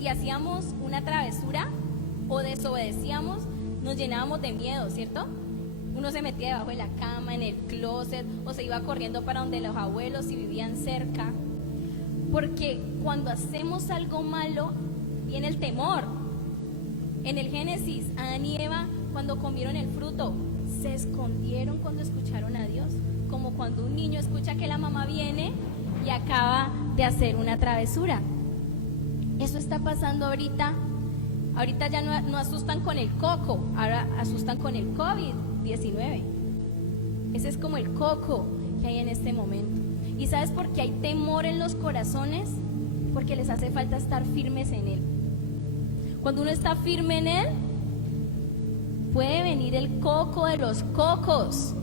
y hacíamos una travesura o desobedecíamos, nos llenábamos de miedo, ¿cierto? Uno se metía debajo de la cama, en el closet, o se iba corriendo para donde los abuelos si vivían cerca. Porque cuando hacemos algo malo, viene el temor. En el Génesis, Adán y Eva, cuando comieron el fruto, se escondieron cuando escucharon a Dios. Como cuando un niño escucha que la mamá viene y acaba de hacer una travesura. Eso está pasando ahorita. Ahorita ya no asustan con el coco, ahora asustan con el COVID-19. Ese es como el coco que hay en este momento. ¿Y sabes por qué hay temor en los corazones? Porque les hace falta estar firmes en Él. Cuando uno está firme en Él, puede venir el coco de los cocos,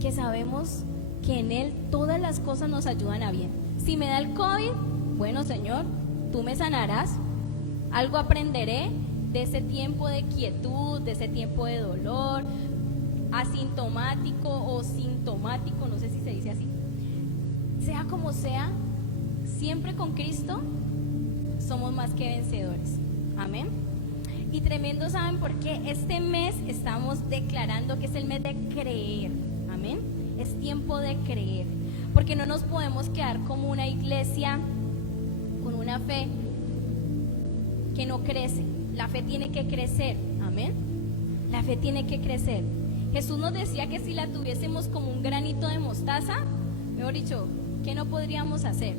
que sabemos que en Él todas las cosas nos ayudan a bien. Si me da el COVID, bueno, Señor, tú me sanarás. Algo aprenderé de ese tiempo de quietud, de ese tiempo de dolor, asintomático o sintomático, no sé si se dice así. Sea como sea, siempre con Cristo somos más que vencedores. Amén. Y tremendo, ¿saben por qué? Este mes estamos declarando que es el mes de creer. Amén. Es tiempo de creer, porque no nos podemos quedar como una iglesia con una fe que no crece. La fe tiene que crecer. Amén. La fe tiene que crecer. Jesús nos decía que si la tuviésemos como un granito de mostaza, mejor dicho, ¿qué no podríamos hacer?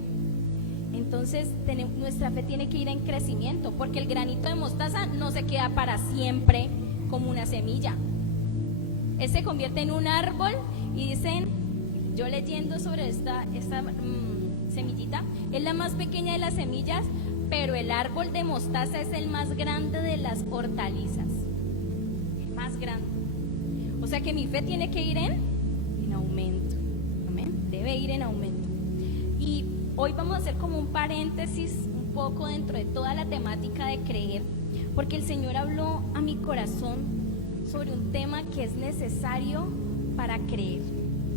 Entonces nuestra fe tiene que ir en crecimiento, porque el granito de mostaza no se queda para siempre como una semilla. Él se convierte en un árbol y dicen, yo leyendo sobre esta semillita, es la más pequeña de las semillas, pero el árbol de mostaza es el más grande de las hortalizas. El más grande. O sea que mi fe tiene que ir en aumento. Amén. Debe ir en aumento. Y hoy vamos a hacer como un paréntesis un poco dentro de toda la temática de creer, porque el Señor habló a mi corazón sobre un tema que es necesario para creer.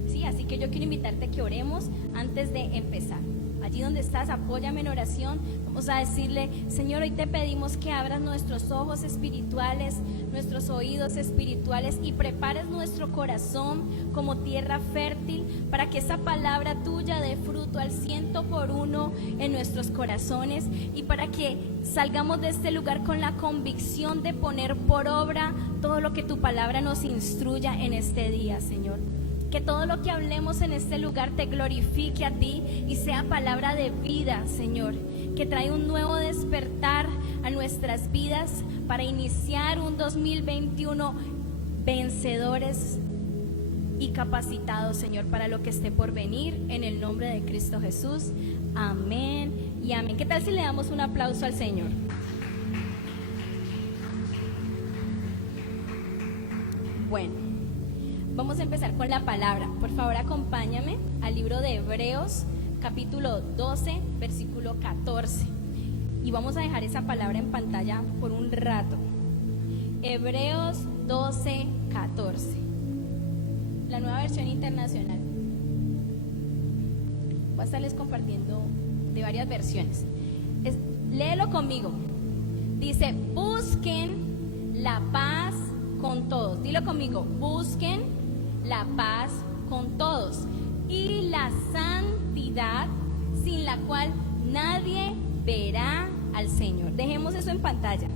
¿Sí? Así que yo quiero invitarte a que oremos antes de empezar. Allí donde estás, apóyame en oración. Vamos a decirle, Señor, hoy te pedimos que abras nuestros ojos espirituales, nuestros oídos espirituales y prepares nuestro corazón como tierra fértil para que esa palabra tuya dé fruto al 100% en nuestros corazones y para que salgamos de este lugar con la convicción de poner por obra todo lo que tu palabra nos instruya en este día, Señor. Que todo lo que hablemos en este lugar te glorifique a ti y sea palabra de vida, Señor, que trae un nuevo despertar a nuestras vidas para iniciar un 2021 vencedores y capacitados, Señor, para lo que esté por venir, en el nombre de Cristo Jesús. Amén y amén. ¿Qué tal si le damos un aplauso al Señor? Bueno. Vamos a empezar con la palabra. Por favor, acompáñame al libro de Hebreos, capítulo 12, versículo 14. Y vamos a dejar esa palabra en pantalla por un rato. Hebreos 12, 14. La nueva versión internacional. Voy a estarles compartiendo de varias versiones. Léelo conmigo. Dice, busquen la paz con todos. Dilo conmigo, busquen la paz con todos y la santidad, sin la cual nadie verá al Señor. Dejemos eso en pantalla.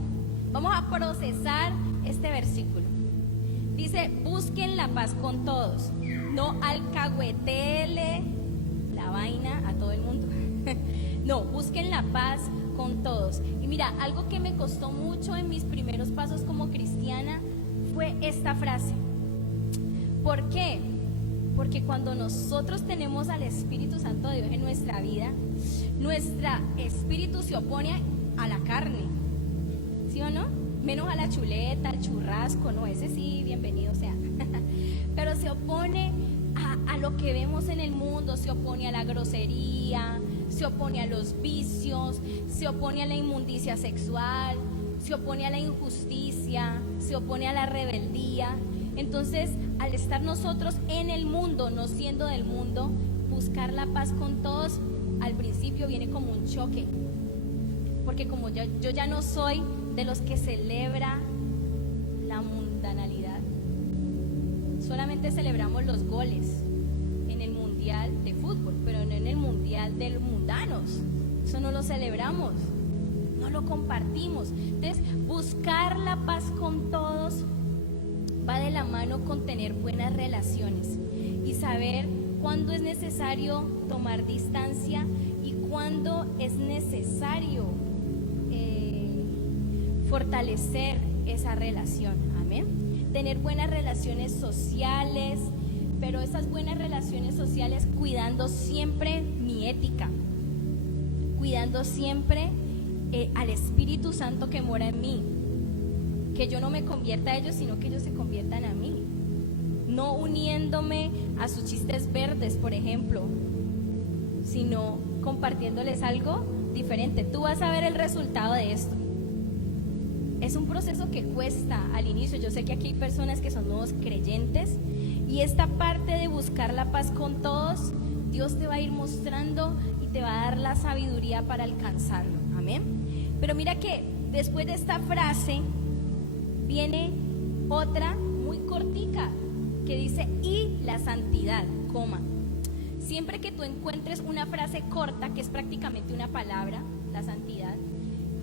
Vamos a procesar este versículo. Dice, busquen la paz con todos, no alcahuetele la vaina a todo el mundo. No, busquen la paz con todos. Y mira, algo que me costó mucho en mis primeros pasos como cristiana fue esta frase. ¿Por qué? Porque cuando nosotros tenemos al Espíritu Santo de Dios en nuestra vida, nuestro espíritu se opone a la carne, ¿sí o no? Menos a la chuleta, al churrasco, no, ese sí, bienvenido sea. Pero se opone a lo que vemos en el mundo, se opone a la grosería, se opone a los vicios, se opone a la inmundicia sexual, se opone a la injusticia, se opone a la rebeldía. Entonces, al estar nosotros en el mundo, no siendo del mundo, buscar la paz con todos, al principio viene como un choque. porque como yo ya no soy de los que celebra la mundanalidad. Solamente celebramos los goles en el mundial de fútbol, pero no en el mundial de los mundanos. Eso no lo celebramos, no lo compartimos. Entonces, buscar la paz con todos va de la mano con tener buenas relaciones y saber cuándo es necesario tomar distancia y cuándo es necesario fortalecer esa relación. Amén. Tener buenas relaciones sociales, pero esas buenas relaciones sociales cuidando siempre mi ética, cuidando siempre al Espíritu Santo que mora en mí, que yo no me convierta a ellos, sino que ellos se conviertan a mí, no uniéndome a sus chistes verdes, por ejemplo, sino compartiéndoles algo diferente. Tú vas a ver el resultado de esto. Es un proceso que cuesta al inicio. Yo sé que aquí hay personas que son nuevos creyentes y esta parte de buscar la paz con todos, Dios te va a ir mostrando y te va a dar la sabiduría para alcanzarlo. Amén. Pero mira que después de esta frase viene otra muy cortica que dice y la santidad, coma. Siempre que tú encuentres una frase corta, que es prácticamente una palabra, la santidad,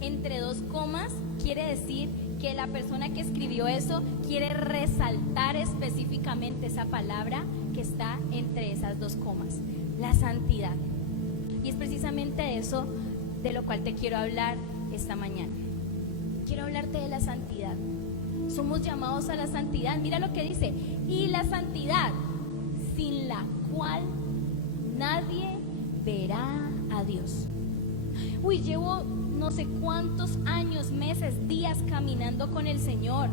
entre dos comas, quiere decir que la persona que escribió eso quiere resaltar específicamente esa palabra que está entre esas dos comas, la santidad. Y es precisamente de eso de lo cual te quiero hablar esta mañana. Quiero hablarte de la santidad. Somos llamados a la santidad. Mira lo que dice, y la santidad, sin la cual nadie verá a Dios. Uy, llevo no sé cuántos años, meses, días caminando con el Señor,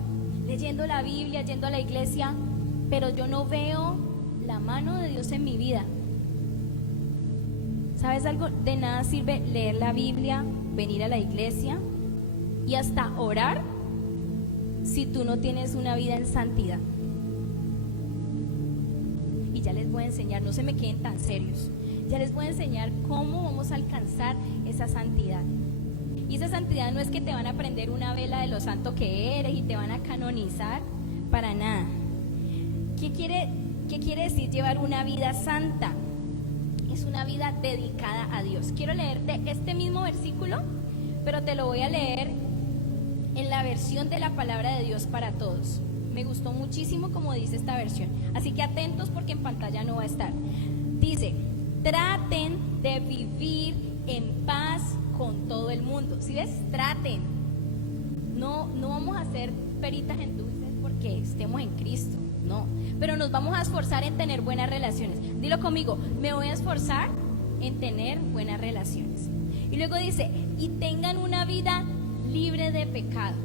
leyendo la Biblia, yendo a la iglesia, pero yo no veo la mano de Dios en mi vida. ¿Sabes algo? De nada sirve leer la Biblia, venir a la iglesia y hasta orar si tú no tienes una vida en santidad. Y ya les voy a enseñar, no se me queden tan serios, ya les voy a enseñar cómo vamos a alcanzar esa santidad. Y esa santidad no es que te van a prender una vela de lo santo que eres y te van a canonizar, para nada. ¿Qué quiere decir llevar una vida santa? Es una vida dedicada a Dios. Quiero leerte este mismo versículo, pero te lo voy a leer en la versión de la palabra de Dios para todos. Me gustó muchísimo como dice esta versión, así que atentos porque en pantalla no va a estar. Dice, traten de vivir en paz con todo el mundo. ¿Sí ves? Traten. No vamos a hacer peritas en dulces porque estemos en Cristo, no. Pero nos vamos a esforzar en tener buenas relaciones. Dilo conmigo, me voy a esforzar en tener buenas relaciones. Y luego dice, y tengan una vida libre de pecado.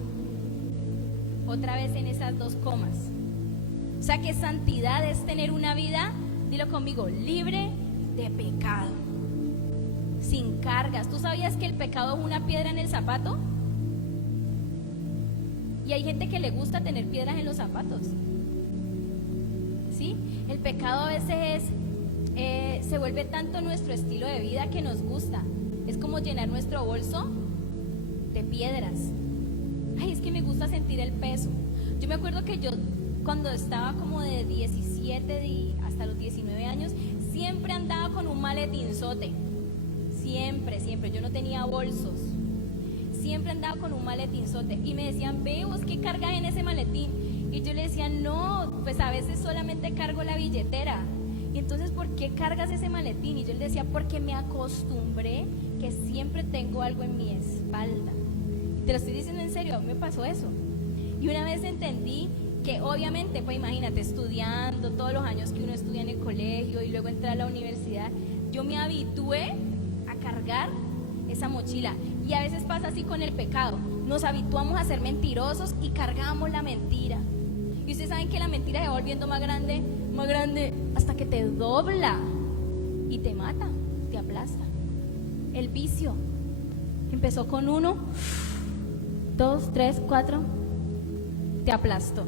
Otra vez en esas dos comas. O sea que santidad es tener una vida, dilo conmigo, libre de pecado, sin cargas. ¿Tú sabías que el pecado es una piedra en el zapato? Y hay gente que le gusta tener piedras en los zapatos. ¿Sí? El pecado a veces se vuelve tanto nuestro estilo de vida que nos gusta. Es como llenar nuestro bolso de piedras. Ay, es que me gusta sentir el peso. Yo me acuerdo que yo cuando estaba como de 17 hasta los 19 años, siempre andaba con un maletinzote. Siempre. Yo no tenía bolsos. Siempre andaba con un maletinzote. Y me decían, ve, ¿vos qué cargas en ese maletín? Y yo le decía, no, pues a veces solamente cargo la billetera. Y entonces, ¿por qué cargas ese maletín? Y yo le decía, porque me acostumbré que siempre tengo algo en mi espalda. Y te lo estoy diciendo en serio, me pasó eso. Y una vez entendí que obviamente, pues imagínate, estudiando todos los años que uno estudia en el colegio y luego entrar a la universidad, yo me habitué a cargar esa mochila. Y a veces pasa así con el pecado, nos habituamos a ser mentirosos y cargamos la mentira. Y ustedes saben que la mentira se va volviendo más grande, hasta que te dobla y te mata, te aplasta. El vicio empezó con 1, 2, 3, 4, te aplastó.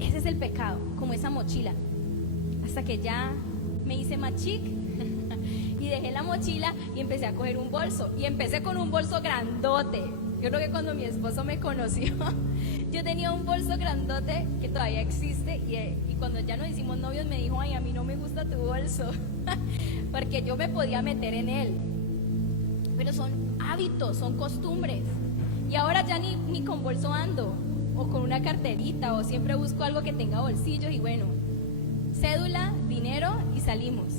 Ese es el pecado, como esa mochila, hasta que ya me hice más chic y dejé la mochila y empecé a coger un bolso. Y empecé con un bolso grandote. Yo creo que cuando mi esposo me conoció, yo tenía un bolso grandote que todavía existe. Y cuando ya nos hicimos novios me dijo, ay, a mí no me gusta tu bolso. Porque yo me podía meter en él. Pero son hábitos, son costumbres. Y ahora ya ni con bolso ando, o con una carterita, o siempre busco algo que tenga bolsillos y bueno, cédula, dinero y salimos.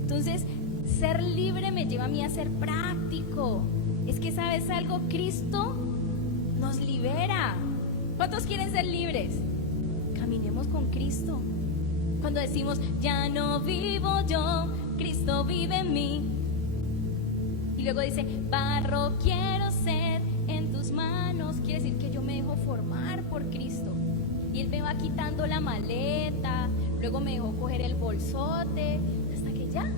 Entonces, ser libre me lleva a mí a ser práctico. Es que, ¿sabes algo? Cristo nos libera. ¿Cuántos quieren ser libres? Caminemos con Cristo. Cuando decimos, ya no vivo yo, Cristo vive en mí. Y luego dice, barro quiero ser en tus manos. Quiere decir que yo me dejo formar por Cristo. Y Él me va quitando la maleta, luego me dejó coger el bolsote, hasta que ya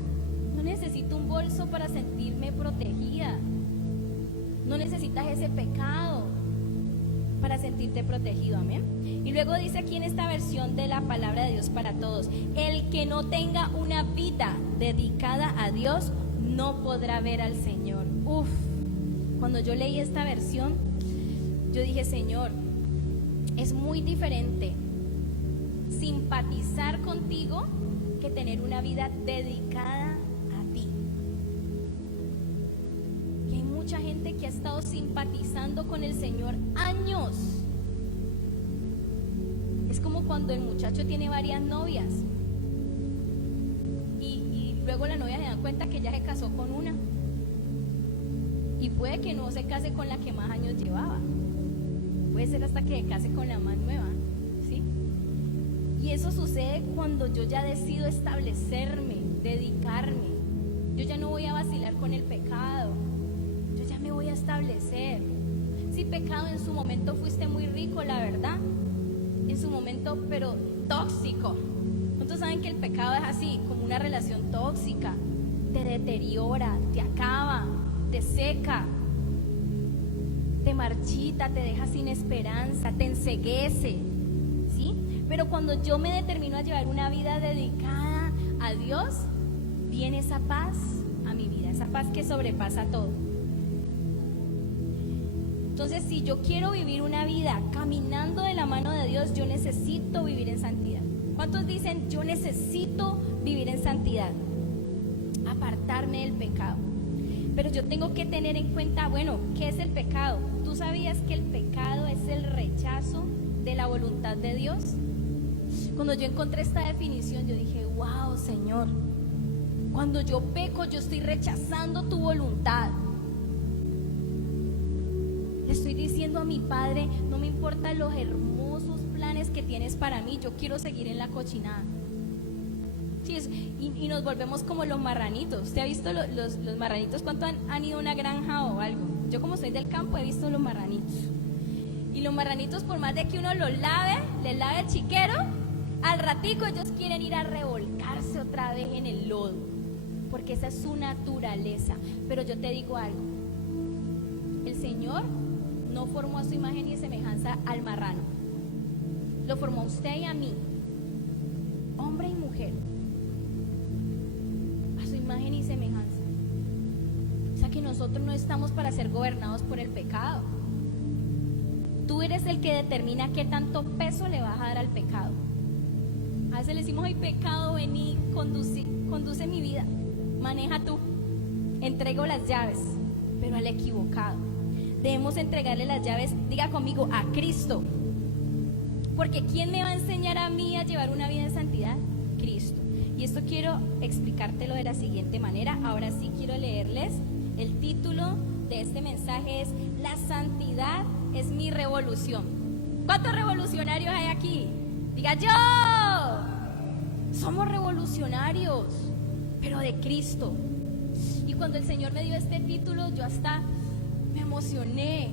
no necesito un bolso para sentirme protegida. No necesitas ese pecado para sentirte protegido, amén. Y luego dice aquí en esta versión de la palabra de Dios para todos, el que no tenga una vida dedicada a Dios no podrá ver al Señor. Uf, cuando yo leí esta versión, yo dije, Señor, es muy diferente simpatizar contigo que tener una vida dedicada a ti. Y hay mucha gente que ha estado simpatizando con el Señor años. Es como cuando el muchacho tiene varias novias y luego la novia se da cuenta que ya se casó con una y puede que no se case con la que más años llevaba, puede ser hasta que se case con la más nueva, ¿sí? Y eso sucede cuando yo ya decido establecerme, dedicarme. Yo ya no voy a vacilar con el pecado, yo ya me voy a establecer. Si pecado, en su momento fuiste muy rico, la verdad, en su momento, pero tóxico. ¿Cuántos saben que el pecado es así, como una relación tóxica? Te deteriora, te acaba, te seca, te marchita, te deja sin esperanza, te enceguece, ¿sí? Pero cuando yo me determino a llevar una vida dedicada a Dios, viene esa paz a mi vida, esa paz que sobrepasa todo. Entonces, si yo quiero vivir una vida caminando de la mano de Dios, yo necesito vivir en santidad. ¿Cuántos dicen, yo necesito vivir en santidad? Apartarme del pecado. Pero yo tengo que tener en cuenta, bueno, ¿qué es el pecado? ¿Tú sabías que el pecado es el rechazo de la voluntad de Dios? Cuando yo encontré esta definición, yo dije, wow, Señor, cuando yo peco, yo estoy rechazando tu voluntad. Le estoy diciendo a mi Padre, no me importan los hermosos planes que tienes para mí, yo quiero seguir en la cochinada. Sí, y nos volvemos como los marranitos. ¿Usted ha visto los marranitos? ¿Cuánto han ido a una granja o algo? Yo, como soy del campo, he visto los marranitos. Y los marranitos, por más de que uno los lave, les lave el chiquero, al ratico ellos quieren ir a revolcarse otra vez en el lodo, porque esa es su naturaleza. Pero yo te digo algo, el Señor no formó a su imagen y semejanza al marrano, lo formó a usted y a mí, hombre y mujer, a su imagen y semejanza. O sea que nosotros no estamos para ser gobernados por el pecado. Tú eres el que determina qué tanto peso le vas a dar al pecado. A veces le decimos, ay, pecado, vení, conduce mi vida, maneja tú, entrego las llaves, pero al equivocado. Debemos entregarle las llaves, diga conmigo, a Cristo. Porque ¿quién me va a enseñar a mí a llevar una vida en santidad? Cristo. Y esto quiero explicártelo de la siguiente manera. Ahora sí quiero leerles el título de este mensaje, es La santidad es mi revolución. ¿Cuántos revolucionarios hay aquí? Diga yo. Somos revolucionarios, pero de Cristo. Y cuando el Señor me dio este título, yo hasta me emocioné,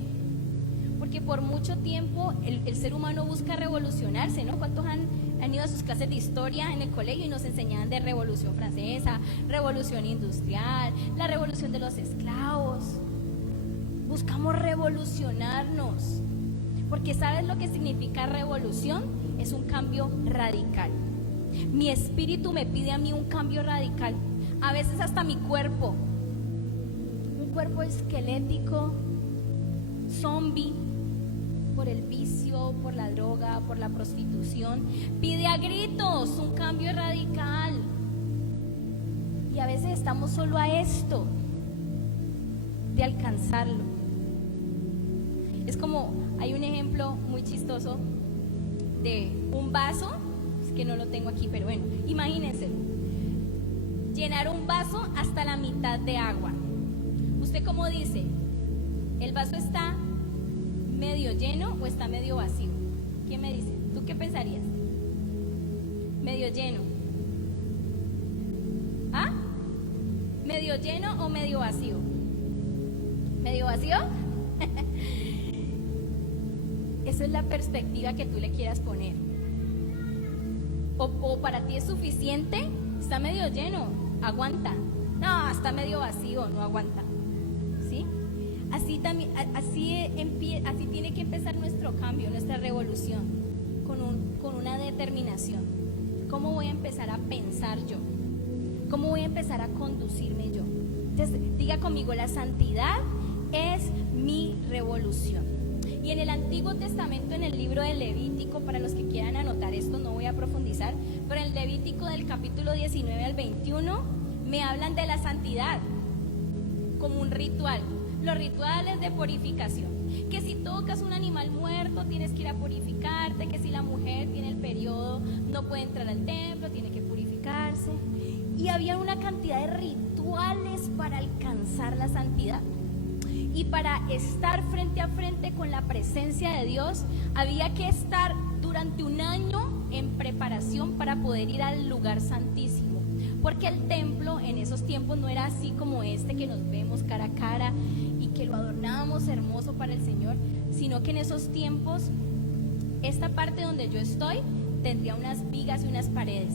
porque por mucho tiempo el ser humano busca revolucionarse, ¿no? ¿Cuántos han ido a sus clases de historia en el colegio y nos enseñaban de Revolución Francesa, Revolución Industrial, la revolución de los esclavos? Buscamos revolucionarnos, porque ¿sabes lo que significa revolución? Es un cambio radical. Mi espíritu me pide a mí un cambio radical. a veces hasta mi cuerpo, un cuerpo esquelético, zombie, por el vicio, por la droga, por la prostitución, pide a gritos un cambio radical. Y a veces estamos solo a esto de alcanzarlo. Es como, hay un ejemplo muy chistoso de un vaso, es que no lo tengo aquí, pero bueno, imagínense, llenar un vaso hasta la mitad de agua. ¿Usted cómo dice? ¿El vaso está medio lleno o está medio vacío? ¿Quién me dice? ¿Tú qué pensarías? Medio lleno. ¿Ah? ¿Medio lleno o medio vacío? ¿Medio vacío? Esa es la perspectiva que tú le quieras poner. O para ti es suficiente, está medio lleno, aguanta. No, está medio vacío, no aguanta. ¿Sí? Así también, así tiene que empezar nuestro cambio, nuestra revolución, con una determinación. ¿Cómo voy a empezar a pensar yo? ¿Cómo voy a empezar a conducirme yo? Entonces, diga conmigo, la santidad es mi revolución. Y en el Antiguo Testamento, en el libro de Levítico, para los que quieran anotar esto, no voy a profundizar, pero en el Levítico del capítulo 19 al 21 me hablan de la santidad como un ritual. Los rituales de purificación, que si tocas un animal muerto tienes que ir a purificarte, que si la mujer tiene el periodo no puede entrar al templo, tiene que purificarse. Y había una cantidad de rituales para alcanzar la santidad. Y para estar frente a frente con la presencia de Dios, había que estar durante un año en preparación para poder ir al lugar santísimo. Porque el templo en esos tiempos no era así como este que nos vemos cara a cara y que lo adornábamos hermoso para el Señor, sino que en esos tiempos, esta parte donde yo estoy tendría unas vigas y unas paredes.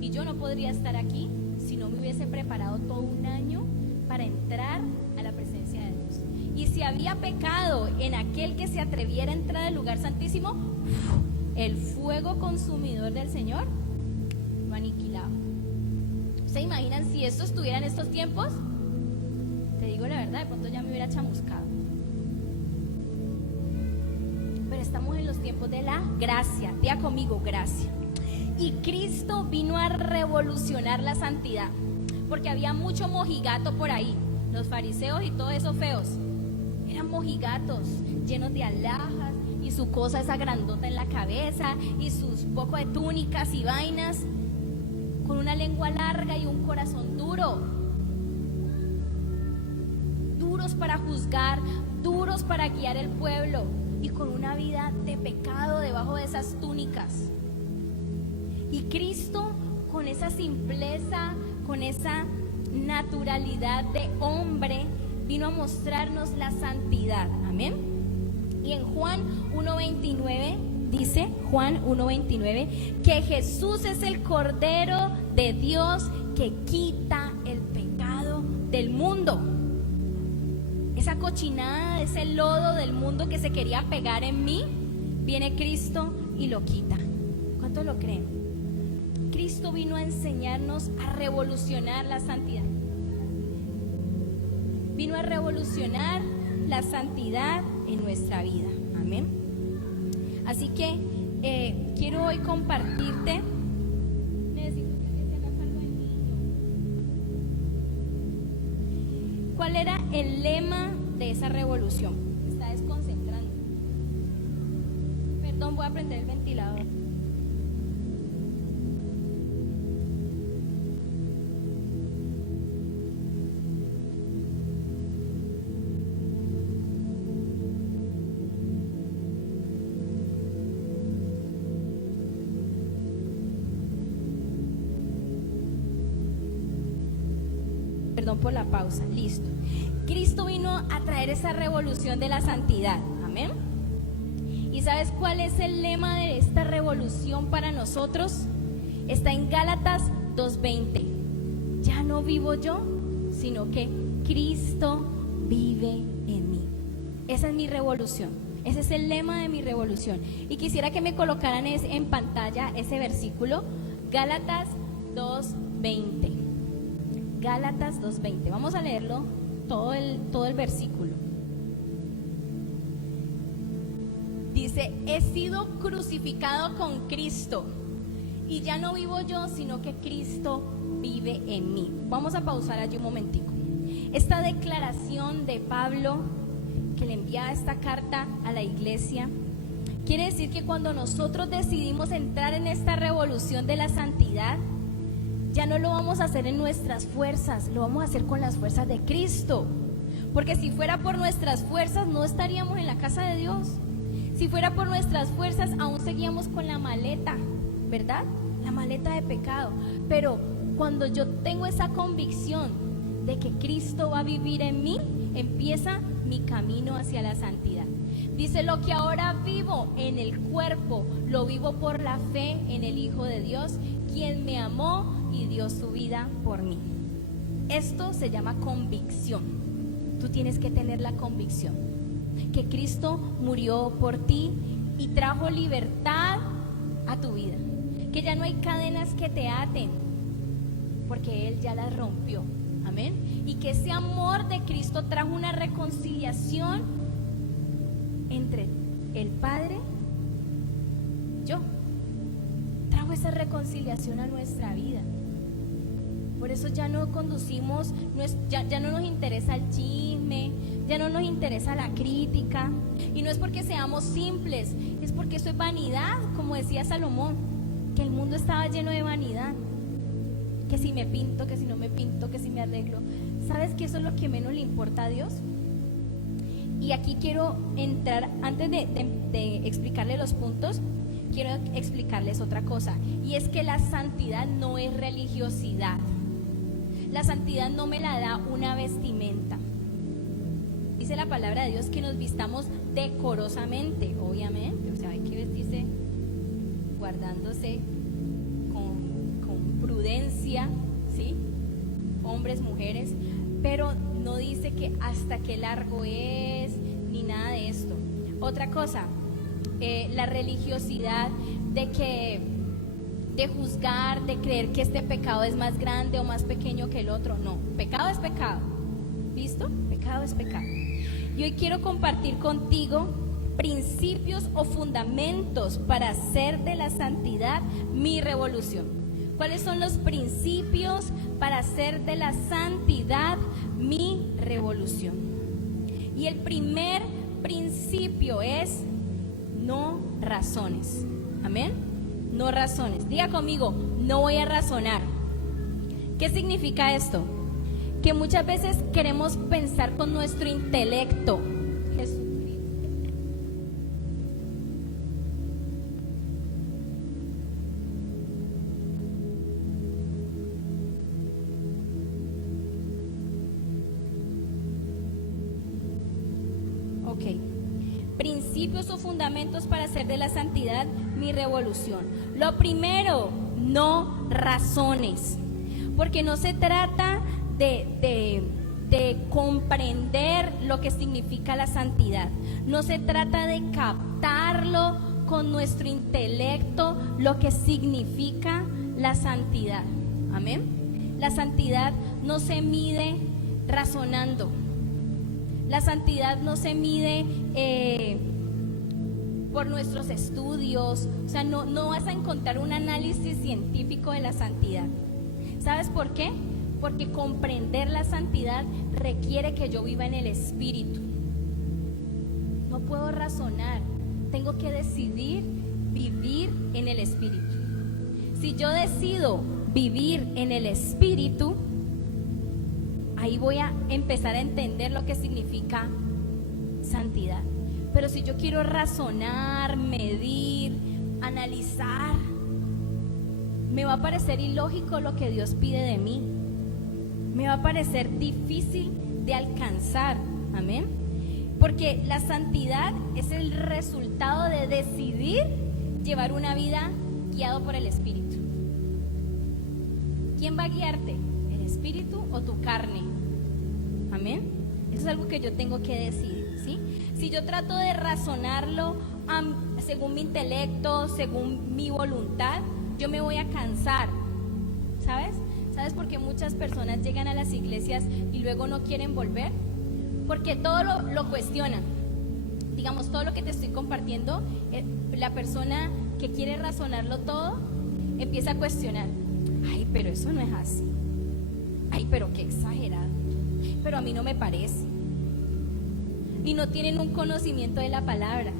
Y yo no podría estar aquí si no me hubiese preparado todo un año para entrar a la presencia de Dios. Y si había pecado en aquel que se atreviera a entrar al lugar santísimo, el fuego consumidor del Señor lo aniquilaba. ¿Se imaginan si esto estuviera en estos tiempos? Te digo la verdad, de pronto ya me hubiera chamuscado. Pero estamos en los tiempos de la gracia. Diga conmigo, gracia. Y Cristo vino a revolucionar la santidad, porque había mucho mojigato por ahí. Los fariseos y todos esos feos eran mojigatos llenos de alhajas y su cosa esa grandota en la cabeza y sus poco de túnicas y vainas, con una lengua larga y un corazón duro, duros para juzgar, duros para guiar el pueblo, y con una vida de pecado debajo de esas túnicas. Y Cristo, con esa simpleza, con esa naturalidad de hombre, vino a mostrarnos la santidad. Amén. Y en Juan 1:29 dice, Juan 1:29, que Jesús es el Cordero de Dios que quita el pecado del mundo. Esa cochinada, ese lodo del mundo que se quería pegar en mí, viene Cristo y lo quita. ¿Cuántos lo creen? Cristo vino a enseñarnos a revolucionar la santidad. Vino a revolucionar la santidad en nuestra vida. Amén. Así que quiero hoy compartirte. Necesito que se haga cargo del niño. ¿Cuál era el lema de esa revolución? Me está desconcentrando. Perdón, voy a prender el ventilador. Perdón por la pausa, listo. Cristo vino a traer esa revolución de la santidad, amén. ¿Y sabes cuál es el lema de esta revolución para nosotros? Está en Gálatas 2:20. Ya no vivo yo, sino que Cristo vive en mí. Esa es mi revolución, ese es el lema de mi revolución. Y quisiera que me colocaran en pantalla ese versículo, Gálatas 2:20. Gálatas 2:20. Vamos a leerlo todo el versículo. Dice: he sido crucificado con Cristo y ya no vivo yo, sino que Cristo vive en mí. Vamos a pausar allí un momentico. Esta declaración de Pablo, que le envía esta carta a la iglesia, quiere decir que cuando nosotros decidimos entrar en esta revolución de la santidad, ya no lo vamos a hacer en nuestras fuerzas, lo vamos a hacer con las fuerzas de Cristo. Porque si fuera por nuestras fuerzas, no estaríamos en la casa de Dios. Si fuera por nuestras fuerzas, aún seguíamos con la maleta, ¿verdad? La maleta de pecado. Pero cuando yo tengo esa convicción de que Cristo va a vivir en mí, empieza mi camino hacia la santidad. Dice: lo que ahora vivo en el cuerpo, lo vivo por la fe en el Hijo de Dios, quien me amó y dio su vida por mí. Esto se llama convicción. Tú tienes que tener la convicción que Cristo murió por ti y trajo libertad a tu vida, que ya no hay cadenas que te aten, porque Él ya las rompió. Amén. Y que ese amor de Cristo trajo una reconciliación entre el Padre y yo. Trajo esa reconciliación a nuestra vida. Por eso ya no conducimos, ya no nos interesa el chisme, ya no nos interesa la crítica. Y no es porque seamos simples, es porque eso es vanidad, como decía Salomón, que el mundo estaba lleno de vanidad. Que si me pinto, que si no me pinto, que si me arreglo. ¿Sabes que eso es lo que menos le importa a Dios? Y aquí quiero entrar, antes de explicarle los puntos, quiero explicarles otra cosa. Y es que la santidad no es religiosidad. La santidad no me la da una vestimenta. Dice la palabra de Dios que nos vistamos decorosamente, obviamente. O sea, hay que vestirse guardándose con prudencia, ¿sí? Hombres, mujeres, pero no dice que hasta qué largo es, ni nada de esto. Otra cosa, la religiosidad de juzgar, de creer que este pecado es más grande o más pequeño que el otro. No, pecado es pecado. ¿Listo? Pecado es pecado. Y hoy quiero compartir contigo principios o fundamentos para hacer de la santidad mi revolución. ¿Cuáles son los principios para hacer de la santidad mi revolución? Y el primer principio es: no razones. Amén. No razones. Diga conmigo: no voy a razonar. ¿Qué significa esto? Que muchas veces queremos pensar con nuestro intelecto. Principios o fundamentos para hacer de la santidad mi revolución. Lo primero, no razones, porque no se trata de comprender lo que significa la santidad, no se trata de captarlo con nuestro intelecto, lo que significa la santidad. Amén. La santidad no se mide razonando. La santidad no se mide por nuestros estudios. O sea, no vas a encontrar un análisis científico de la santidad. ¿Sabes por qué? Porque comprender la santidad requiere que yo viva en el Espíritu. No puedo razonar, tengo que decidir vivir en el Espíritu. Si yo decido vivir en el Espíritu, ahí voy a empezar a entender lo que significa santidad. Pero si yo quiero razonar, medir, analizar, me va a parecer ilógico lo que Dios pide de mí. Me va a parecer difícil de alcanzar. Amén. Porque la santidad es el resultado de decidir llevar una vida guiado por el Espíritu. ¿Quién va a guiarte? ¿El Espíritu o tu carne? Amén. Eso es algo que yo tengo que decidir, ¿sí? Si yo trato de razonarlo según mi intelecto, según mi voluntad, yo me voy a cansar, ¿sabes? ¿Sabes por qué muchas personas llegan a las iglesias y luego no quieren volver? Porque todo lo cuestionan. Digamos, todo lo que te estoy compartiendo, la persona que quiere razonarlo todo empieza a cuestionar. Ay, pero eso no es así. Ay, pero qué exagerado. Pero a mí no me parece. Y no tienen un conocimiento de la palabra,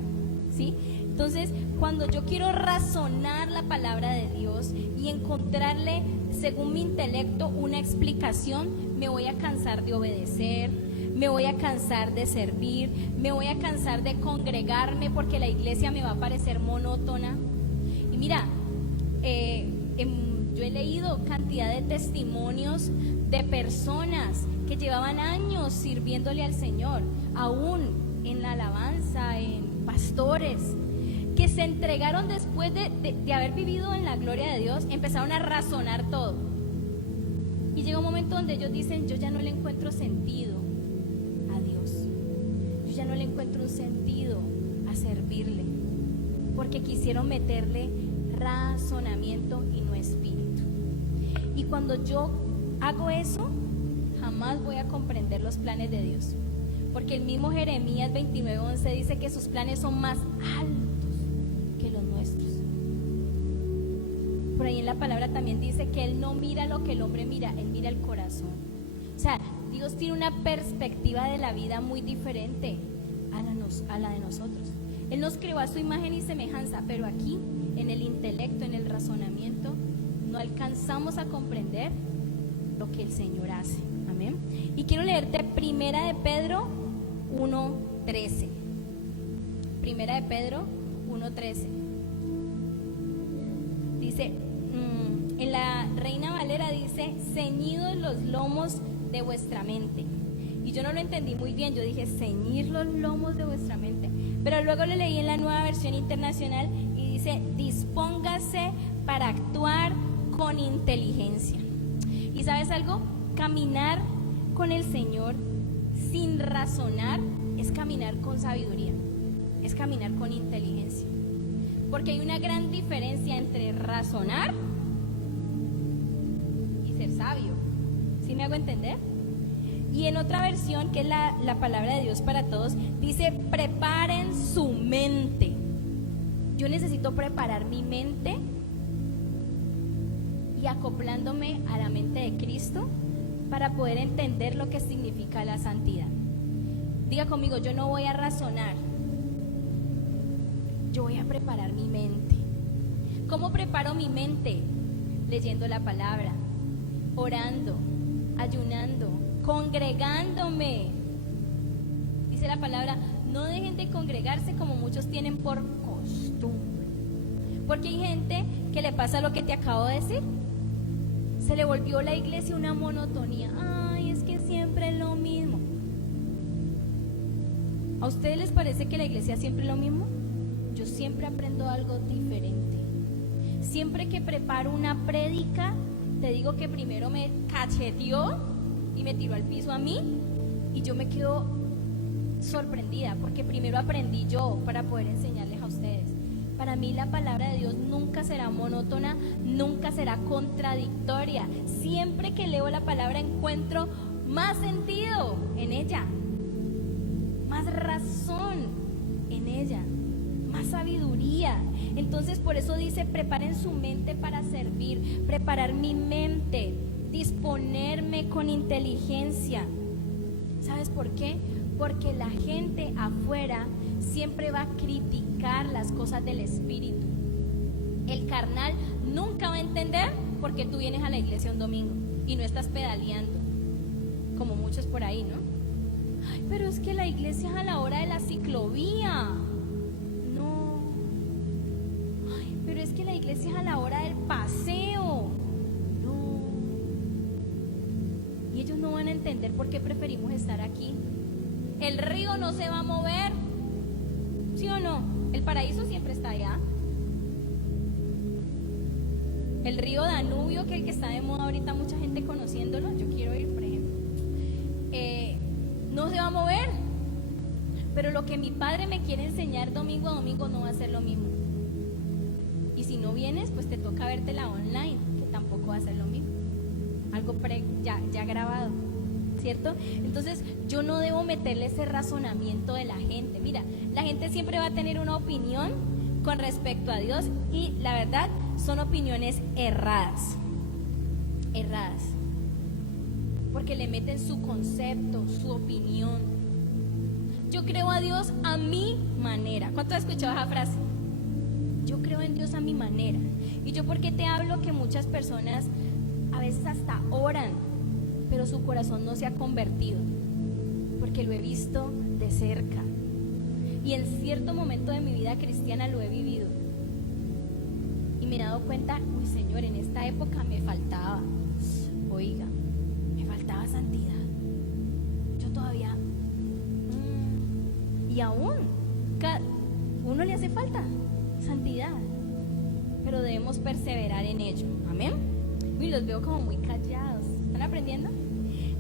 ¿sí? Entonces, cuando yo quiero razonar la palabra de Dios y encontrarle, según mi intelecto, una explicación, me voy a cansar de obedecer, me voy a cansar de servir, me voy a cansar de congregarme porque la iglesia me va a parecer monótona. Y mira, yo he leído cantidad de testimonios de personas que llevaban años sirviéndole al Señor, aún en la alabanza, en pastores, que se entregaron después de haber vivido en la gloria de Dios, empezaron a razonar todo. Y llega un momento donde ellos dicen, yo ya no le encuentro sentido a Dios, yo ya no le encuentro un sentido a servirle, porque quisieron meterle razonamiento y no espíritu. Y cuando yo hago eso, jamás voy a comprender los planes de Dios, porque el mismo Jeremías 29:11 dice que sus planes son más altos que los nuestros. Por ahí en la palabra también dice que Él no mira lo que el hombre mira, Él mira el corazón. O sea, Dios tiene una perspectiva de la vida muy diferente a la de nosotros. Él nos creó a su imagen y semejanza, pero aquí, en el intelecto, en el razonamiento, no alcanzamos a comprender lo que el Señor hace. Amén. Y quiero leerte Primera de Pedro 1:13. Primera de Pedro 1:13. Dice, en la Reina Valera dice, ceñidos los lomos de vuestra mente. Y yo no lo entendí muy bien, yo dije, ceñir los lomos de vuestra mente. Pero luego lo leí en la Nueva Versión Internacional y dice, dispóngase para actuar con inteligencia. ¿Y sabes algo? Caminar con el Señor sin razonar es caminar con sabiduría, es caminar con inteligencia. Porque hay una gran diferencia entre razonar y ser sabio. ¿Sí me hago entender? Y en otra versión, que es la palabra de Dios para todos, dice, preparen su mente. Yo necesito preparar mi mente y acoplándome a la mente de Cristo para poder entender lo que significa la santidad. Diga conmigo, yo no voy a razonar, yo voy a preparar mi mente. ¿Cómo preparo mi mente? Leyendo la palabra, orando, ayunando, congregándome. Dice la palabra, no dejen de congregarse como muchos tienen por costumbre. Porque hay gente que le pasa lo que te acabo de decir. Se le volvió la iglesia una monotonía. Ay, es que siempre es lo mismo. ¿A ustedes les parece que la iglesia siempre es lo mismo? Yo siempre aprendo algo diferente. Siempre que preparo una prédica, te digo que primero me cacheteó y me tiró al piso a mí, y yo me quedo sorprendida, porque primero aprendí yo para poder enseñarles a ustedes. Para mí la palabra de Dios nunca será monótona, nunca será contradictoria. Siempre que leo la palabra encuentro más sentido en ella, más razón en ella, más sabiduría. Entonces por eso dice, preparen su mente para servir, preparar mi mente, disponerme con inteligencia. ¿Sabes por qué? Porque la gente afuera siempre va a criticar las cosas del Espíritu. El carnal nunca va a entender por qué tú vienes a la iglesia un domingo y no estás pedaleando, como muchos por ahí, ¿no? Ay, pero es que la iglesia es a la hora de la ciclovía. No. Ay, pero es que la iglesia es a la hora del paseo. No. Y ellos no van a entender por qué preferimos estar aquí. El río no se va a mover, ¿sí o no? El paraíso siempre está allá. El río Danubio, que está de moda ahorita, mucha gente conociéndolo, yo quiero ir, por ejemplo, no se va a mover. Pero lo que mi padre me quiere enseñar domingo a domingo no va a ser lo mismo. Y si no vienes, pues te toca vértela online, que tampoco va a ser lo mismo. algo ya grabado, ¿cierto? Entonces yo no debo meterle ese razonamiento de la gente. Mira, la gente siempre va a tener una opinión con respecto a Dios y la verdad son opiniones erradas, porque le meten su concepto, su opinión. Yo creo a Dios a mi manera. ¿Cuánto has escuchado esa frase? Yo creo en Dios a mi manera. Y yo, ¿por qué te hablo que muchas personas a veces hasta oran, pero su corazón no se ha convertido? Porque lo he visto de cerca y en cierto momento de mi vida cristiana lo he vivido y me he dado cuenta, uy Señor, en esta época me faltaba, oiga, me faltaba santidad. Yo todavía y aún uno le hace falta santidad, pero debemos perseverar en ello. Amén. Y los veo como muy callados. ¿Están aprendiendo?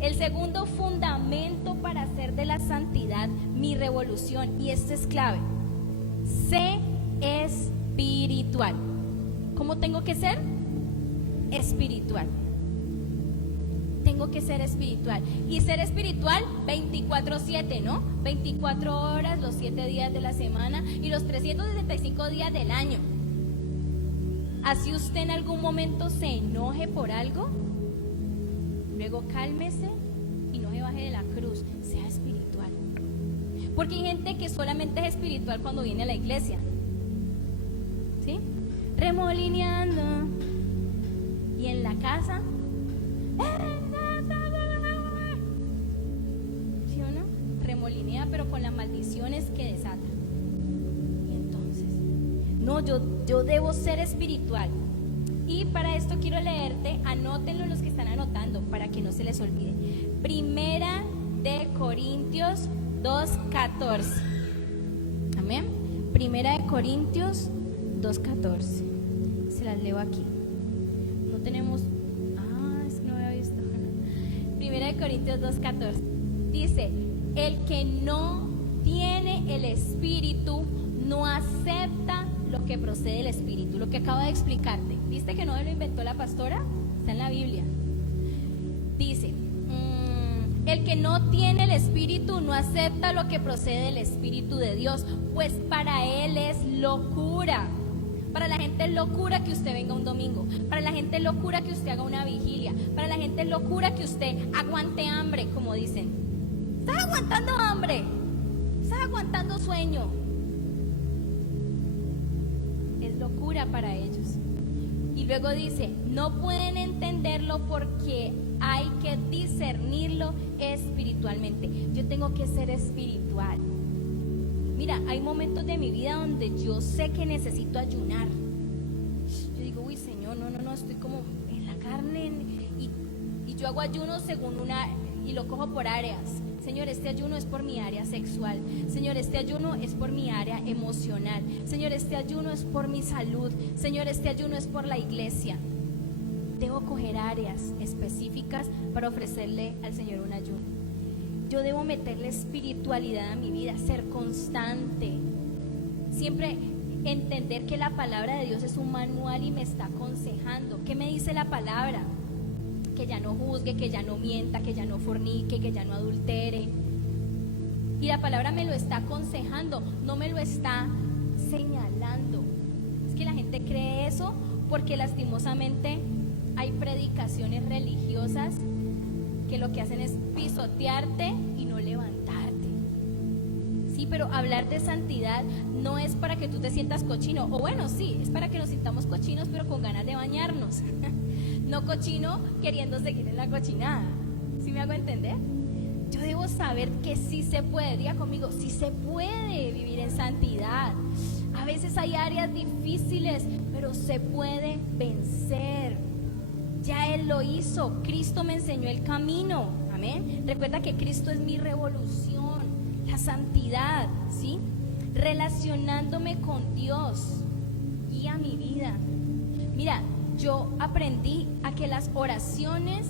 El segundo fundamento para hacer de la santidad mi revolución, y esto es clave: sé espiritual. ¿Cómo tengo que ser? Espiritual. Tengo que ser espiritual. Y ser espiritual 24/7, ¿no? 24 horas, los 7 días de la semana y los 365 días del año. Así usted en algún momento se enoje por algo, luego cálmese y no se baje de la cruz, sea espiritual. Porque hay gente que solamente es espiritual cuando viene a la iglesia, ¿sí? Remolineando. Y en la casa, ¿sí o no? Remolinea, pero con las maldiciones que desata. Y entonces, no, yo debo ser espiritual. Y para esto quiero leerte, anótenlo los que están anotando para que no se les olvide. Primera de Corintios 2:14. Amén. Primera de Corintios 2:14. Se las leo aquí. No tenemos. Es que no había visto. Primera de Corintios 2:14. Dice: el que no tiene el Espíritu no acepta lo que procede del Espíritu. Lo que acabo de explicarte. ¿Viste que no lo inventó la pastora? Está en la Biblia. Dice: el que no tiene el Espíritu no acepta lo que procede del Espíritu de Dios, pues para él es locura. Para la gente es locura que usted venga un domingo. Para la gente es locura que usted haga una vigilia. Para la gente es locura que usted aguante hambre, como dicen. ¿Estás aguantando hambre? ¿Estás aguantando sueño? Es locura para ellos. Y luego dice: no pueden entenderlo porque hay que discernirlo espiritualmente. Yo tengo que ser espiritual. Mira, hay momentos de mi vida donde yo sé que necesito ayunar. Yo digo: uy Señor, no, estoy como en la carne. Y yo hago ayuno según y lo cojo por áreas. Señor, este ayuno es por mi área sexual. Señor, este ayuno es por mi área emocional. Señor, este ayuno es por mi salud. Señor, este ayuno es por la iglesia. Debo coger áreas específicas para ofrecerle al Señor un ayuno. Yo debo meterle espiritualidad a mi vida, ser constante. Siempre entender que la palabra de Dios es un manual y me está aconsejando. ¿Qué me dice la palabra? Que ya no juzgue, que ya no mienta, que ya no fornique, que ya no adultere. Y la palabra me lo está aconsejando, no me lo está señalando. Es que la gente cree eso porque lastimosamente hay predicaciones religiosas que lo que hacen es pisotearte y no levantarte. Sí, pero hablar de santidad no es para que tú te sientas cochino, o bueno, sí, es para que nos sintamos cochinos pero con ganas de bañarnos. No cochino queriendo seguir en la cochinada. ¿Sí me hago entender? Yo debo saber que sí se puede, diga conmigo, sí se puede vivir en santidad. A veces hay áreas difíciles, pero se puede vencer. Ya Él lo hizo, Cristo me enseñó el camino. Amén. Recuerda que Cristo es mi revolución, la santidad, ¿sí? Relacionándome con Dios, guía mi vida. Mira, yo aprendí a que las oraciones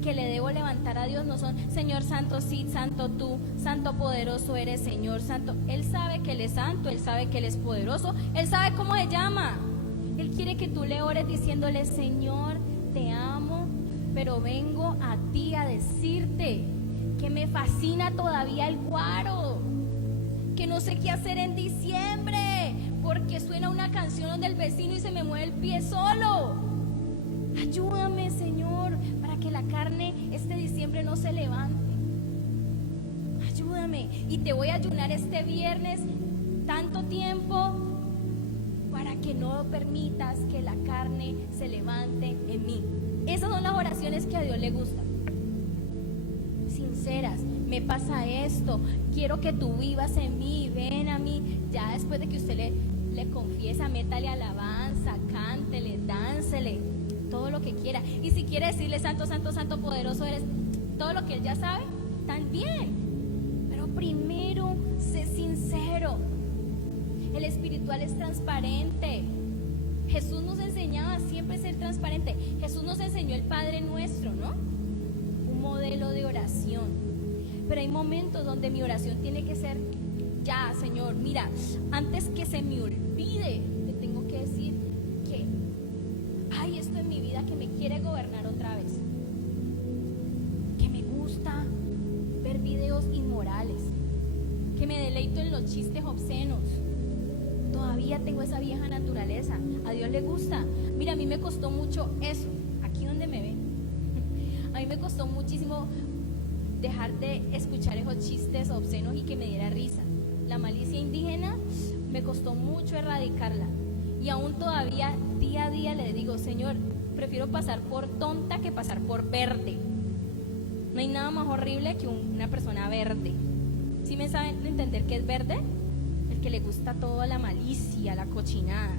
que le debo levantar a Dios no son: Señor santo, sí, santo tú, santo poderoso eres, Señor santo. Él sabe que Él es santo, Él sabe que Él es poderoso, Él sabe cómo se llama. Él quiere que tú le ores diciéndole: Señor, te amo, pero vengo a ti a decirte que me fascina todavía el guaro, que no sé qué hacer en diciembre, porque suena una canción del vecino y se me mueve el pie solo. Ayúdame, Señor, para que la carne este diciembre no se levante. Ayúdame, y te voy a ayunar este viernes tanto tiempo para que no permitas que la carne se levante en mí. Esas son las oraciones que a Dios le gustan, sinceras. Me pasa esto, quiero que tú vivas en mí, ven a mí. Ya después de que usted le confiesa, métale alabanza, cántele, dánsele, todo lo que quiera. Y si quiere decirle santo, santo, santo, poderoso eres, todo lo que él ya sabe, también. Pero primero, sé sincero. El espiritual es transparente. Jesús nos enseñaba siempre a ser transparente. Jesús nos enseñó el Padre Nuestro, ¿no? Un modelo de oración. Pero hay momentos donde mi oración tiene que ser: ya, Señor, mira, antes que se me olvide, te tengo que decir que hay esto en mi vida que me quiere gobernar otra vez. Que me gusta ver videos inmorales, que me deleito en los chistes obscenos. Todavía tengo esa vieja naturaleza. A Dios le gusta. Mira, a mí me costó mucho eso. Aquí donde me ven, a mí me costó muchísimo dejar de escuchar esos chistes obscenos y que me diera risa. La malicia indígena me costó mucho erradicarla. Y aún todavía, día a día, le digo: Señor, prefiero pasar por tonta que pasar por verde. No hay nada más horrible que una persona verde. ¿Sí me saben entender qué es verde? El que le gusta toda la malicia, la cochinada.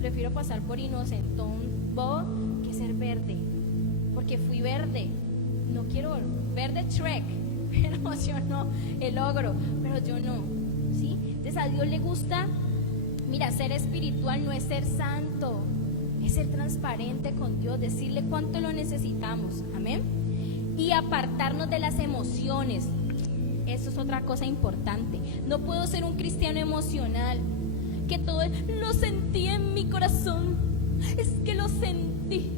Prefiero pasar por inocentón bobo que ser verde, porque fui verde. No quiero verde Shrek, pero yo no, el ogro, pero yo no, ¿sí? Entonces a Dios le gusta, mira, ser espiritual no es ser santo, es ser transparente con Dios, decirle cuánto lo necesitamos, amén. Y apartarnos de las emociones. Eso es otra cosa importante. No puedo ser un cristiano emocional, que todo lo sentí en mi corazón, es que lo sentí.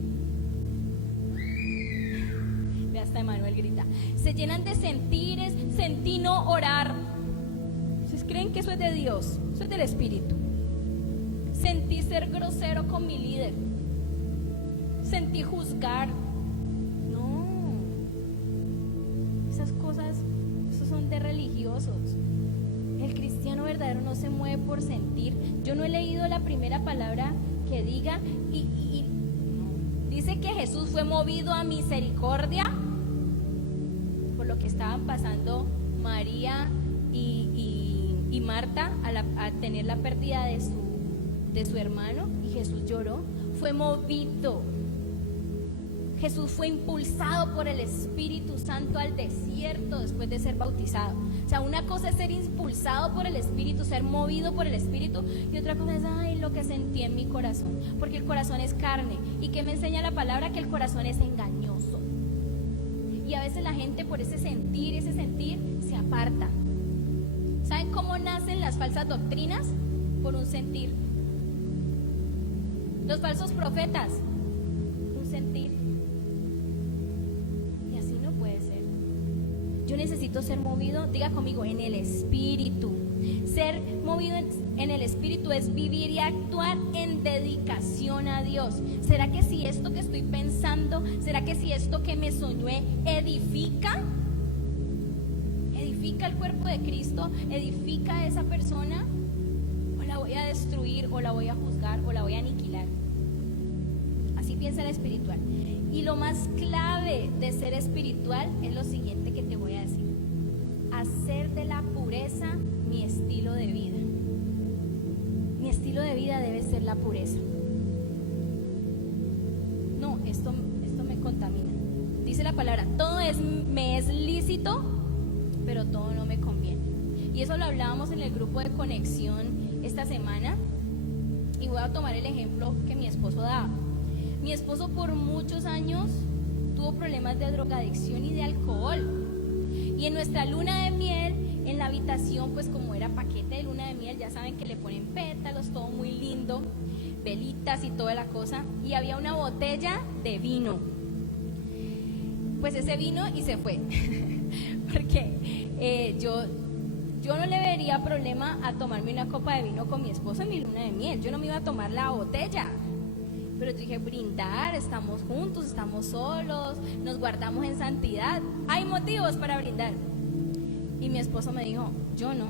Ve, hasta Emanuel grita. Se llenan de sentires, sentí no orar. ¿Ustedes creen que eso es de Dios? Eso es del Espíritu. Sentí ser grosero con mi líder, sentí juzgar. No, esas cosas, esos son de religiosos. El cristiano verdadero no se mueve por sentir. Yo no he leído la primera palabra que diga y no. Dice que Jesús fue movido a misericordia por lo que estaban pasando María y Marta a tener la pérdida de su hermano, y Jesús lloró. Fue movido. Jesús fue impulsado por el Espíritu Santo al desierto después de ser bautizado. O sea, una cosa es ser impulsado por el Espíritu, ser movido por el Espíritu, y otra cosa es, ay, lo que sentí en mi corazón, porque el corazón es carne. ¿Y qué me enseña la palabra? Que el corazón es engañoso. Y a veces la gente por ese sentir se aparta. ¿Saben cómo nacen las falsas doctrinas? Por un sentir. Los falsos profetas, un sentir. Y así no puede ser. Yo necesito ser movido, diga conmigo, en el Espíritu. Ser movido en el Espíritu es vivir y actuar en dedicación a Dios. ¿Será que si esto que estoy pensando, será que si esto que me soñé edifica el cuerpo de Cristo, edifica a esa persona, o la voy a destruir, o la voy a juzgar, o la voy a aniquilar? Así piensa el espiritual. Y lo más clave de ser espiritual es lo siguiente que te voy a decir: hacer de la pureza mi estilo de vida. Mi estilo de vida debe ser la pureza. No, esto me contamina. Dice la palabra: todo me es lícito, pero todo no me conviene. Y eso lo hablábamos en el grupo de conexión esta semana. Y voy a tomar el ejemplo que mi esposo daba. Mi esposo por muchos años tuvo problemas de drogadicción y de alcohol. Y en nuestra luna de miel, en la habitación, pues como era paquete de luna de miel, ya saben que le ponen pétalos, todo muy lindo, velitas y toda la cosa. Y había una botella de vino. pues ese vino y se fue. Porque yo no le vería problema a tomarme una copa de vino con mi esposo en mi luna de miel. Yo no me iba a tomar la botella. Pero yo dije, brindar, estamos juntos, estamos solos, nos guardamos en santidad. Hay motivos para brindar. Y mi esposo me dijo, yo no.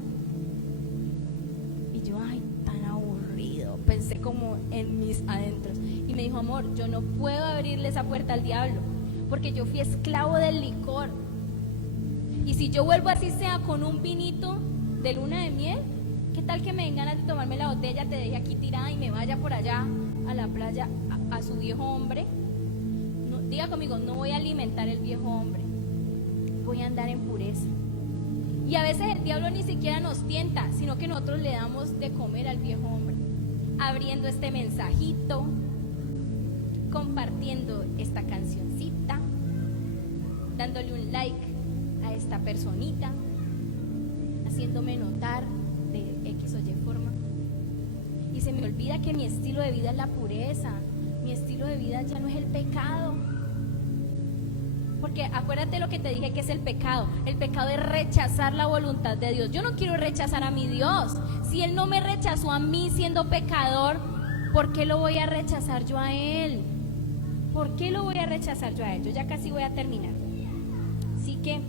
Y yo, ay, tan aburrido. Pensé como en mis adentros. Y me dijo, amor, yo no puedo abrirle esa puerta al diablo, porque yo fui esclavo del licor. Y si yo vuelvo así sea con un vinito de luna de miel, ¿qué tal que me den ganas de tomarme la botella, te deje aquí tirada y me vaya por allá a la playa a su viejo hombre? No, diga conmigo, no voy a alimentar el viejo hombre, voy a andar en pureza. Y a veces el diablo ni siquiera nos tienta, sino que nosotros le damos de comer al viejo hombre, abriendo este mensajito, compartiendo esta cancioncita, dándole un like a esta personita, haciéndome notar de X o Y forma. Y se me olvida que mi estilo de vida es la pureza, mi estilo de vida ya no es el pecado. Porque acuérdate lo que te dije que es el pecado. El pecado es rechazar la voluntad de Dios. Yo no quiero rechazar a mi Dios. Si Él no me rechazó a mí siendo pecador, ¿por qué lo voy a rechazar yo a Él? ¿Por qué lo voy a rechazar yo a Él? Yo ya casi voy a terminar. Así que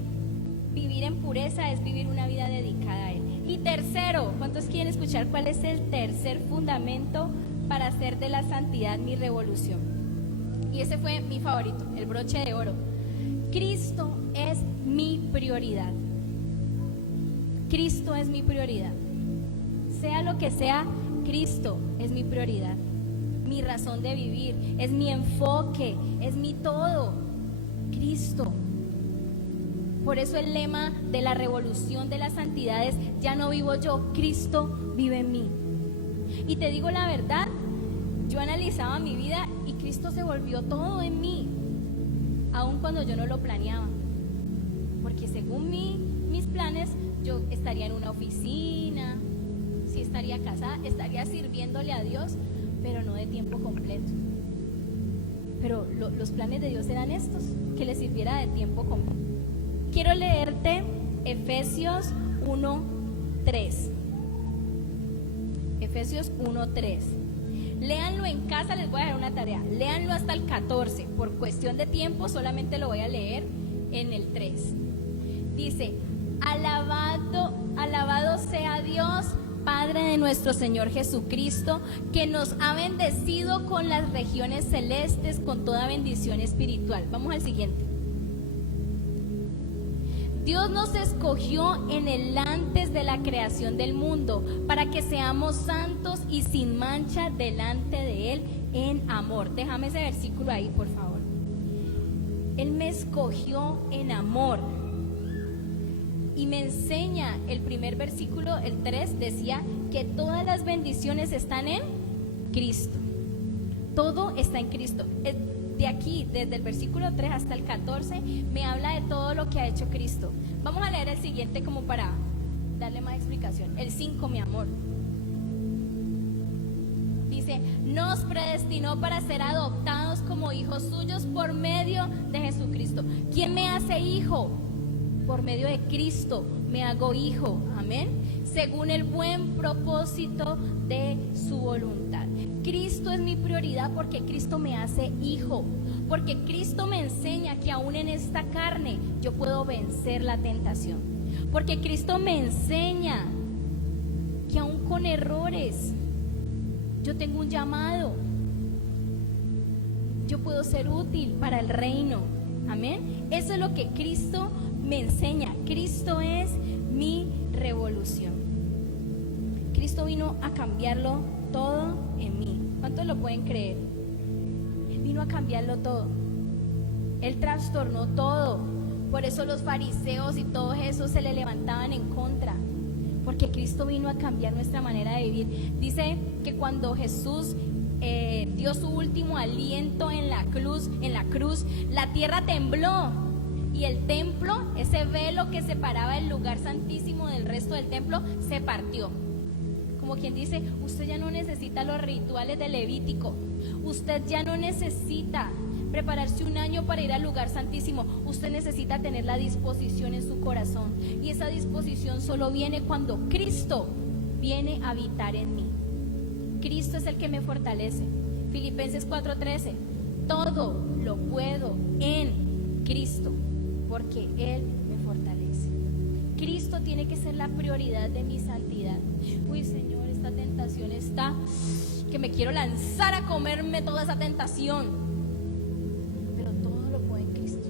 vivir en pureza es vivir una vida dedicada a Él. Y tercero, ¿cuántos quieren escuchar cuál es el tercer fundamento para hacer de la santidad mi revolución? Y ese fue mi favorito, el broche de oro. Cristo es mi prioridad. Cristo es mi prioridad. Sea lo que sea, Cristo es mi prioridad. Mi razón de vivir, es mi enfoque, es mi todo. Cristo. Por eso el lema de la revolución de la santidad es: ya no vivo yo, Cristo vive en mí. Y te digo la verdad, yo analizaba mi vida y Cristo se volvió todo en mí, aun cuando yo no lo planeaba. Porque según mis planes, yo estaría en una oficina, sí estaría casada, estaría sirviéndole a Dios, pero no de tiempo completo. Pero los planes de Dios eran estos, que le sirviera de tiempo completo. Quiero leerte Efesios 1:3. Efesios 1:3. Léanlo en casa, les voy a dar una tarea. Léanlo hasta el 14. Por cuestión de tiempo solamente lo voy a leer en el 3. Dice: alabado sea Dios, Padre de nuestro Señor Jesucristo, que nos ha bendecido con las regiones celestes, con toda bendición espiritual. Vamos al siguiente. Dios nos escogió en el antes de la creación del mundo para que seamos santos y sin mancha delante de Él en amor. Déjame ese versículo ahí, por favor. Él me escogió en amor. Y me enseña el primer versículo, el 3, decía que todas las bendiciones están en Cristo. Todo está en Cristo. De aquí, desde el versículo 3 hasta el 14, me habla de todo lo que ha hecho Cristo. Vamos a leer el siguiente como para darle más explicación. El 5, mi amor. Dice: nos predestinó para ser adoptados como hijos suyos por medio de Jesucristo. ¿Quién me hace hijo? Por medio de Cristo me hago hijo. Amén. Según el buen propósito de su voluntad. Cristo es mi prioridad porque Cristo me hace hijo, porque Cristo me enseña que aún en esta carne yo puedo vencer la tentación, porque Cristo me enseña que aún con errores yo tengo un llamado, yo puedo ser útil para el reino. Amén. Eso es lo que Cristo me enseña. Cristo es mi revolución. Cristo vino a cambiarlo todo en mí. ¿Cuántos lo pueden creer? Él vino a cambiarlo todo. Él trastornó todo. Por eso los fariseos y todos esos se le levantaban en contra, porque Cristo vino a cambiar nuestra manera de vivir. Dice que cuando Jesús dio su último aliento en la cruz, la tierra tembló y el templo, ese velo que separaba el lugar santísimo del resto del templo, se partió. Como quien dice: usted ya no necesita los rituales de Levítico, usted ya no necesita prepararse un año para ir al lugar santísimo. Usted necesita tener la disposición en su corazón. Y esa disposición solo viene cuando Cristo viene a habitar en mí. Cristo es el que me fortalece. Filipenses 4:13. Todo lo puedo en Cristo, porque Él me fortalece. Cristo tiene que ser la prioridad de mi santidad. Uy, Señor, esta tentación está, que me quiero lanzar a comerme toda esa tentación. Pero todo lo puedo en Cristo.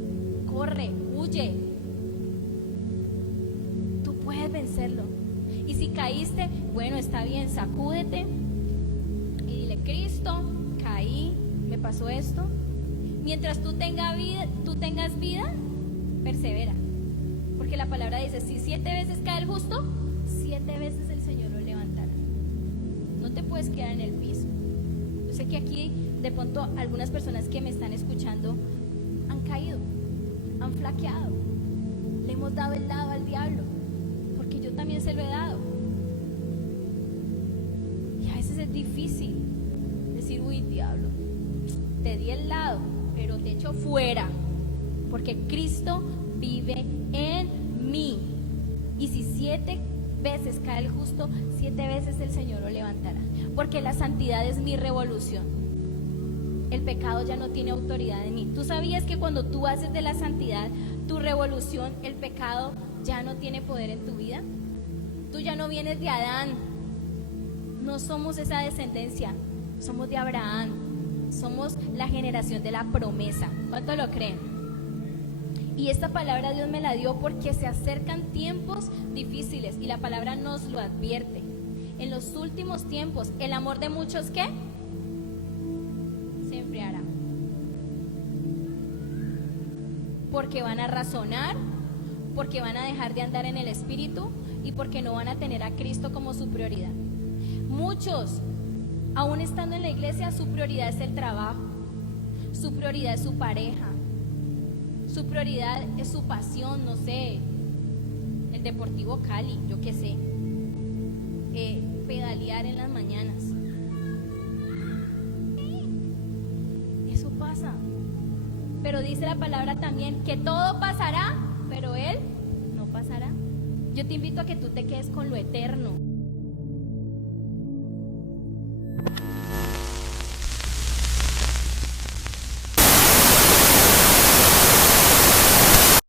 Corre, huye. Tú puedes vencerlo. Y si caíste, bueno, está bien, sacúdete y dile: Cristo, caí, me pasó esto. Mientras tú tengas vida, persevera. Porque la palabra dice: si 7 veces cae el justo, 7 veces el Señor lo levantará. No te puedes quedar en el piso. Yo sé que aquí de pronto algunas personas que me están escuchando han caído, han flaqueado, le hemos dado el lado al diablo, porque yo también se lo he dado. Y a veces es difícil decir: uy, diablo, te di el lado, pero te echo fuera, porque Cristo vive en mí. Y si 7 veces cae el justo, 7 veces el Señor lo levantará, porque la santidad es mi revolución. El pecado ya no tiene autoridad en mí. ¿Tú sabías que cuando tú haces de la santidad tu revolución, el pecado ya no tiene poder en tu vida? Tú ya no vienes de Adán. No somos esa descendencia, somos de Abraham. Somos la generación de la promesa. ¿Cuánto lo creen? Y esta palabra Dios me la dio porque se acercan tiempos difíciles y la palabra nos lo advierte. En los últimos tiempos, el amor de muchos, ¿qué? Se enfriará. Porque van a razonar, porque van a dejar de andar en el Espíritu y porque no van a tener a Cristo como su prioridad. Muchos, aún estando en la iglesia, su prioridad es el trabajo, su prioridad es su pareja, su prioridad es su pasión, no sé, el Deportivo Cali, yo qué sé, pedalear en las mañanas. Eso pasa. Pero dice la palabra también que todo pasará, pero Él no pasará. Yo te invito a que tú te quedes con lo eterno.